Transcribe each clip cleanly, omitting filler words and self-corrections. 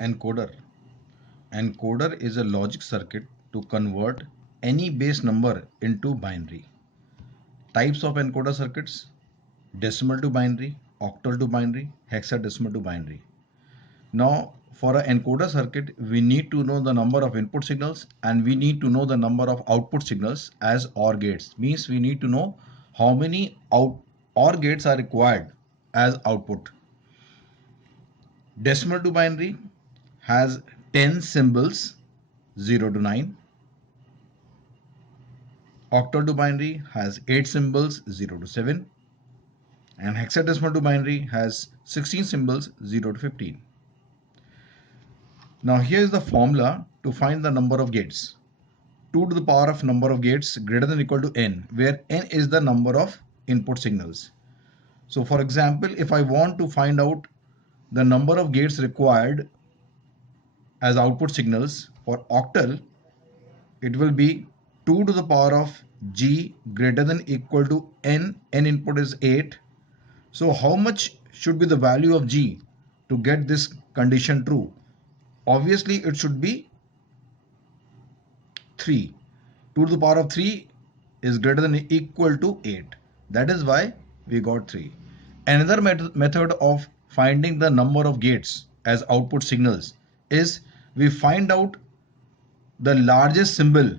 Encoder. Encoder is a logic circuit to convert any base number into binary. Types of encoder circuits: decimal to binary, octal to binary, hexadecimal to binary. Now, for an encoder circuit, we need to know the number of input signals and we need to know the number of output signals as OR gates. Means we need to know how many OR gates are required as output. Decimal to binary has 10 symbols 0 to 9. Octal to binary has 8 symbols 0 to 7. And hexadecimal to binary has 16 symbols 0 to 15. Now here is the formula to find the number of gates. 2 to the power of number of gates greater than or equal to n, where n is the number of input signals. So for example, if I want to find out the number of gates required as output signals for octal, it will be 2 to the power of g greater than or equal to n. N input is 8. So how much should be the value of g to get this condition true? Obviously it should be 3. 2 to the power of 3 is greater than or equal to 8. That is why we got 3. Another method of finding the number of gates as output signals is we find out the largest symbol.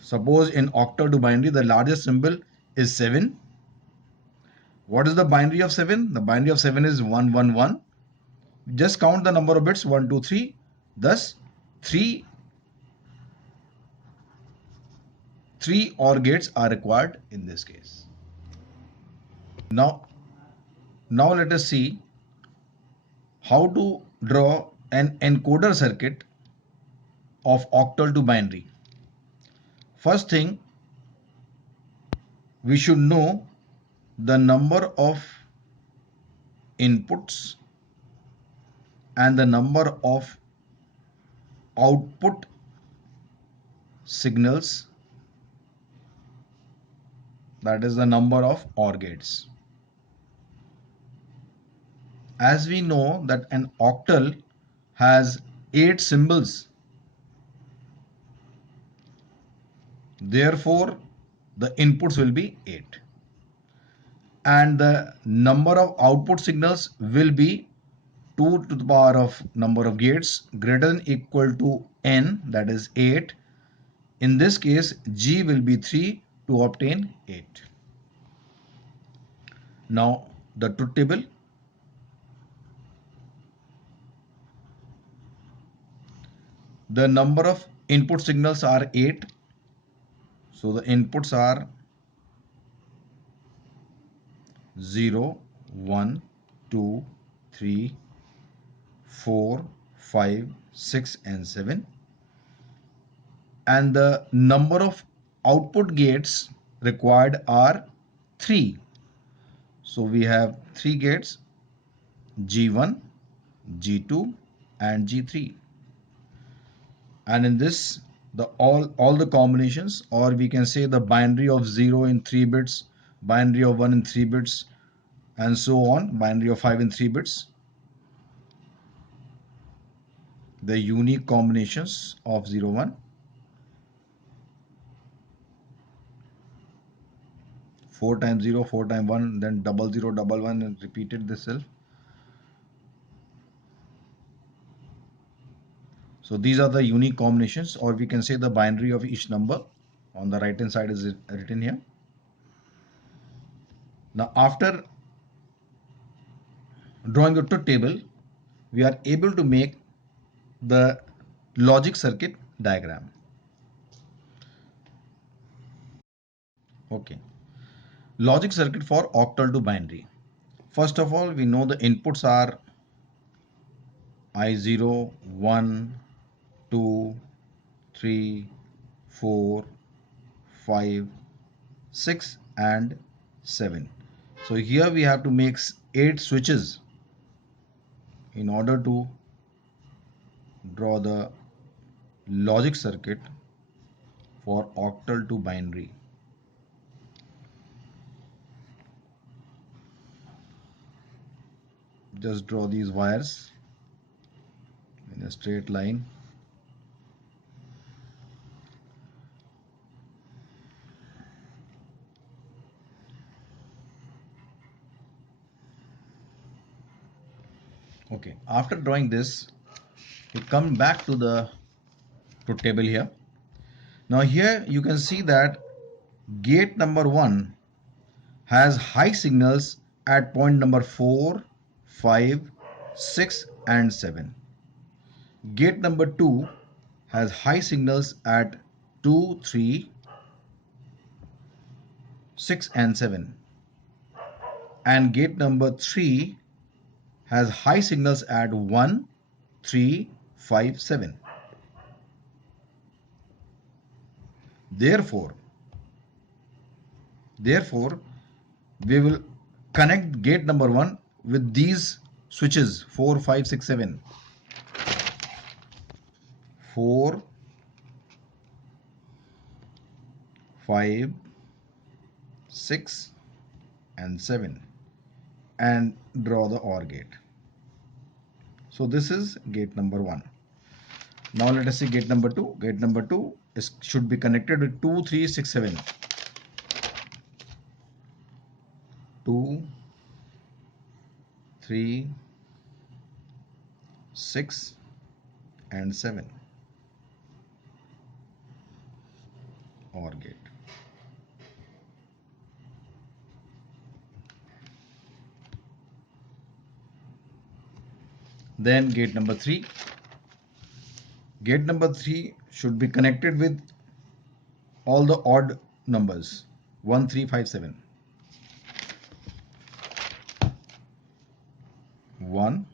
Suppose in octal to binary the largest symbol is 7. What is the binary of 7? The binary of 7 is 111. Just count the number of bits 1, 2, 3. Thus 3 OR gates are required in this case. Now let us see how to draw an encoder circuit of octal to binary. First thing, we should know the number of inputs and the number of output signals, that is the number of OR gates. As we know that an octal has 8 symbols, therefore the inputs will be 8 and the number of output signals will be 2 to the power of number of gates greater than or equal to n, that is 8. In this case g will be 3 to obtain 8. Now the truth table. The number of input signals are 8. So the inputs are 0, 1, 2, 3, 4, 5, 6 and 7. And the number of output gates required are 3. So we have 3 gates, G1, G2 and G3. And in this all the combinations, or we can say the binary of 0 in 3 bits, binary of 1 in 3 bits and so on, binary of 5 in 3 bits, the unique combinations of 0, 1, 4 times 0, 4 times 1, then double 0, double 1 and repeated this self. So these are the unique combinations, or we can say the binary of each number. On the right hand side is written here. Now after drawing the truth table, we are able to make the logic circuit diagram. Okay, logic circuit for octal to binary. First of all, we know the inputs are I0, 1, 2, 3, 4, 5, 6 and 7. So here we have to make 8 switches in order to draw the logic circuit for octal to binary. Just draw these wires in a straight line. Okay, after drawing this, we come back to the truth table here. Now here you can see that gate number 1 has high signals at point number 4, 5, 6 and 7. Gate number 2 has high signals at 2, 3, 6 and 7. And gate number 3 has high signals at 1, 3, 5, 7. Therefore, we will connect gate number 1 with these switches 4, 5, 6, 7. 4, 5, 6 and 7 and draw the OR gate. So this is gate number 1. Now let us see gate number 2. Gate number 2 should be connected with 2, 3, 6, 7. 2, 3, 6 and 7 OR gate. Then gate number 3. Gate number 3 should be connected with all the odd numbers 1, 3, 5, 7. 1,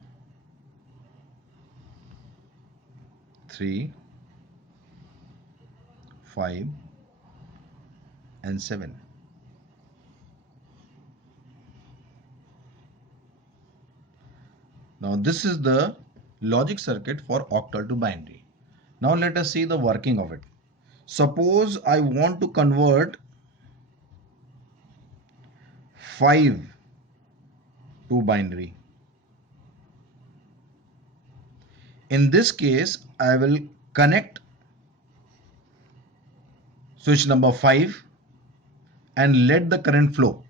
3, 5 and 7. Now this is the logic circuit for octal to binary. Now let us see the working of it. Suppose I want to convert 5 to binary. In this case, I will connect switch number 5 and let the current flow.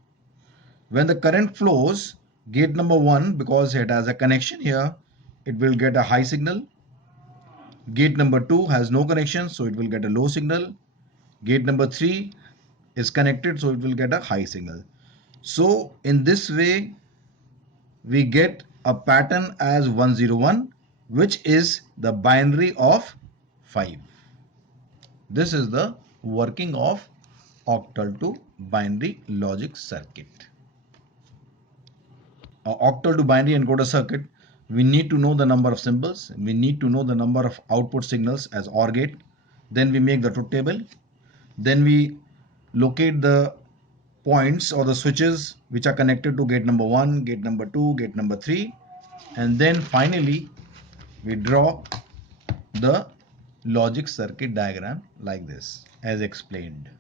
When the current flows, gate number 1, because it has a connection here, it will get a high signal. Gate number 2 has no connection, so it will get a low signal. Gate number 3 is connected, so it will get a high signal. So in this way, we get a pattern as 101, which is the binary of 5. This is the working of octal to binary logic circuit. Octal to binary encoder circuit, we need to know the number of symbols, we need to know the number of output signals as OR gate, then we make the truth table, then we locate the points or the switches which are connected to gate number 1, gate number 2, gate number 3, and then finally we draw the logic circuit diagram like this as explained.